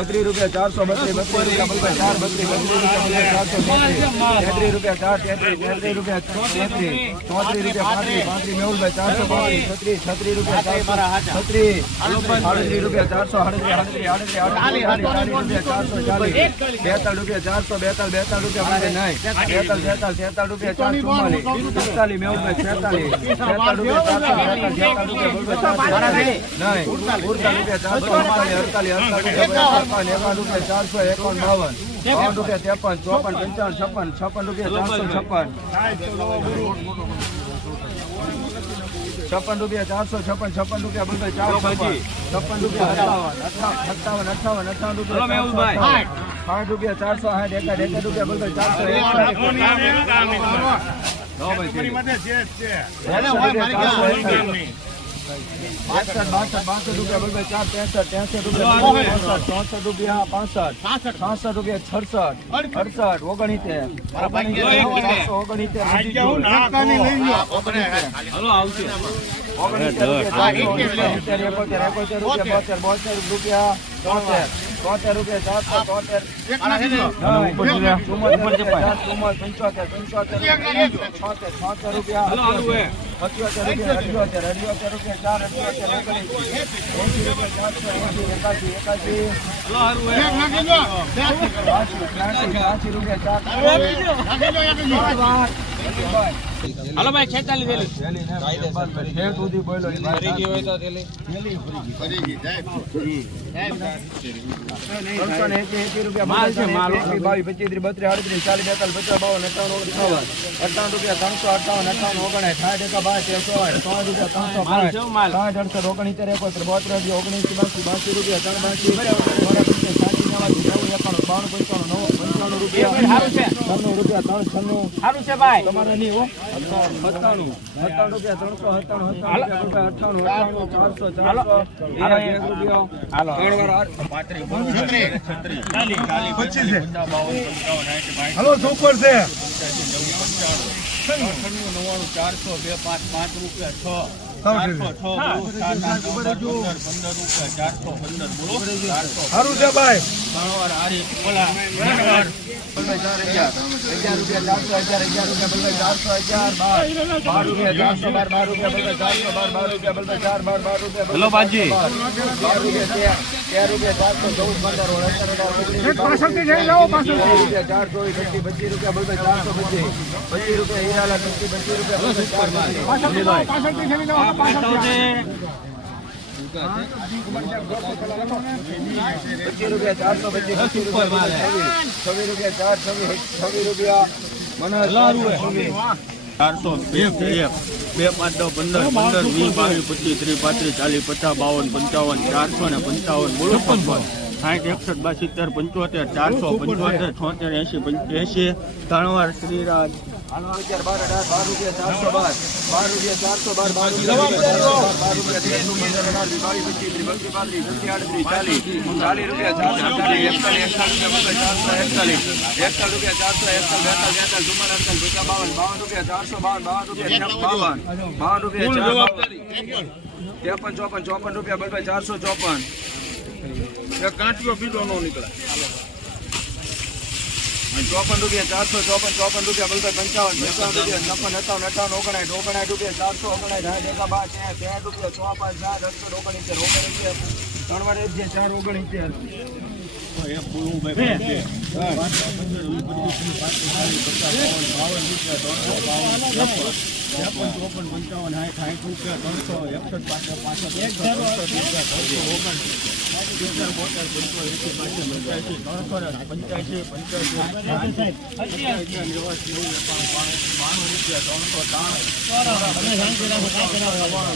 બત્રીસ રૂપિયા ચારસો બત્રીસ બત્રીસ રૂપિયા ચાર બત્રીસ બત્રીસ રૂપિયા ચારસો તેત્રીસ રૂપિયા ચાર તેત્રીસ તેત્રીસ રૂપિયા તેત્રીસ ચોત્રીસ રૂપિયા પાંત્રીસ પાંત્રીસ મેહુલભાઈ ચારસો પાંત્રીસ છત્રીસ છત્રીસ રૂપિયા ચારસો છત્રીસ આડત્રીસ રૂપિયા ચારસો આડત્રીસ આડત્રીસ આડત્રીસ આડત્રીસ રૂપિયા ચારસો ચાલીસ બેતાળ રૂપિયા ચારસો બેતાલ બેતાળ રૂપિયા માટે નહીં બેતાલ બેતાલ તેતાલ રૂપિયા ચારસો ચુમ્માલીસ પિસ્તાલીસ મેહુલભાઈ છેતાલીસ છેતાળ રૂપિયા ચારસો બેતાળ રૂપિયા નહીં ઉડતાલીસ રૂપિયા ચારસો અડતાલીસ અડતાલીસ અડતાલીસ એકાવન એકાવન રૂપિયા ચારસો એકાવન બાવન. બાવન રૂપિયા ત્રેપન ચોપન પંચાવન છપ્પન છપ્પન રૂપિયા ચારસો છપ્પન. છપ્પન રૂપિયા ચારસો છપ્પન છપ્પન રૂપિયા બધા ચારસો છપ્પન રૂપિયા અઠાવન અઠાવન અઠાવન રૂપિયા સાઠ. રૂપિયા ચારસો સાઠ એકાદ એકાદ રૂપિયા બલભાઈ ચારસો એકસઠ બાસઠ રૂપિયા બલભાઈ ચાર ત્રેસઠ ત્રેસઠ રૂપિયા ચોસઠ રૂપિયા પાસઠ છાસઠ રૂપિયા છડસઠ અડસઠ ઓગણીતેર ઓગણીતેર ઓગણીતેર રૂપિયા બોતેર રૂપિયા તોતેર રૂપિયા ચારસો તોતેર. પંચોતેર પંચોતેર છોતેર છોતેર રૂપિયા. અઠ્યોતેર રૂપિયા અઠ્યોતેર અઠ્યોતેર રૂપિયા ચાર અઠ્યોતેર ઓગણીસ રૂપિયા ચારસો એસી એકાસી એકાસી. ત્યાસી રૂપિયા. ચાર હાલો ભાઈ વેલી થેલી સુધી ગઈ હોય તો માલ છે, માલ. બાવીસ પચીસ ત્રીસ બત્રીસ આડત્રીસ ચાલીસ બેતાલીસ પચાસ બાવન એકાવન ઓગણસાવન અઠાવન રૂપિયા ત્રણસો અઠાવન અઠાવન ઓગણ સાઠ એકા બાર તેરસો આઠ સો રૂપિયા ત્રણસો માલ. સાઠ અડસઠ ઓગણીતેર એકોતેર બોતેર ઓગણીસ બાસી બાસી રૂપિયા ત્રણ બાસી એકાણું બાણું પંચાણું નવ પંચાણું રૂપિયા. છન્નું રૂપિયા ત્રણ છન્નું. સારું છે ભાઈ? તમારે નહીં હો. સત્તાણું. સત્તાણું રૂપિયા ત્રણસો સત્તાણું સત્તાણું ચારસો ચારસો. એક રૂપિયો. હાલો. ત્રણ વાર આઠ. હલો સુપર છે. ચારસો બે પાંચ પાંચ રૂપિયા છ. ચારસો છ બોલો, સાત આઠ નવ દસ પંદર પંદર રૂપિયા ચારસો પંદર બોલો. ચારસો. સારું છે ભાઈ. ત્રણ વાર હારી બોલા બલભાઈ ચાર હજાર. હજાર રૂપિયા ચારસો હજાર હજાર રૂપિયા બલભાઈ ચારસો હજાર બાર બાર રૂપિયા ચારસો બાર બાર રૂપિયા બલભાઈ ચારસો બાર બાર રૂપિયા બલભાઈ ચાર બાર બાર રૂપિયા હલો, બાજી. બાર. રૂપિયા તેર તેર રૂપિયા ચારસો ચૌદ પંદર અઢાર અઢાર પાછળથી જઈ લાવો, પાછળથી. રૂપિયા ચાર ચોવીસ પચીસ પચીસ રૂપિયા બલભાઈ ચારસો પચીસ પચીસ રૂપિયા હીરાલા પચીસ પચીસ રૂપિયા બલભાઈ ચાર પચીસ. પાછળથી પચીસ રૂપિયા ચારસો પચીસ પચીસ છવ્વીસ છવ્વીસ રૂપિયા ચાર છવ્વીસ છવ્વીસ રૂપિયા મને ચારસો બે એક બે પાંચ દસ પંદર પંદર વીસ બાવીસ પચીસ ત્રીસ પાંત્રીસ ચાલીસ પચાસ બાવન પંચાવન ચારસો ને પંચાવન બોલો. છપ્પન સાઠ એકસઠ બાર પંચોતેર ચારસો પંચોતેર છોતેર એસી એસી ત્રણ વાર શ્રીરાજ. ત્રેપન ચોપન ચોપન રૂપિયા બલભાઈ ચારસો ચોપન. કાંટીઓ બીજો નો નીકળે. ચોપન રૂપિયા ચારસો, ચોપન ચોપન રૂપિયા બોલતા પંચાવન પંચાવન રૂપિયા, છપ્પન અઠાવન અઠાવન ઓગણાઠ ઓગણાઠ રૂપિયા, ચારસો ઓગણાઠ સાઠ એકા, બાર ત્યાં ત્યાં રૂપિયા છ પાંચ સાત, અડસઠ ઓગણીસેર ઓગણીસેર ત્રણ વાર એક ચાર ચોપન પંચાવન સાઠ સાઠ રૂપિયા ત્રણસો એકસઠ પાછળ પાછળ ત્રણસો ઓગણ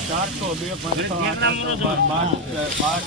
ચારસો બે પાંચ છ આઠ, આઠ, બાર બાર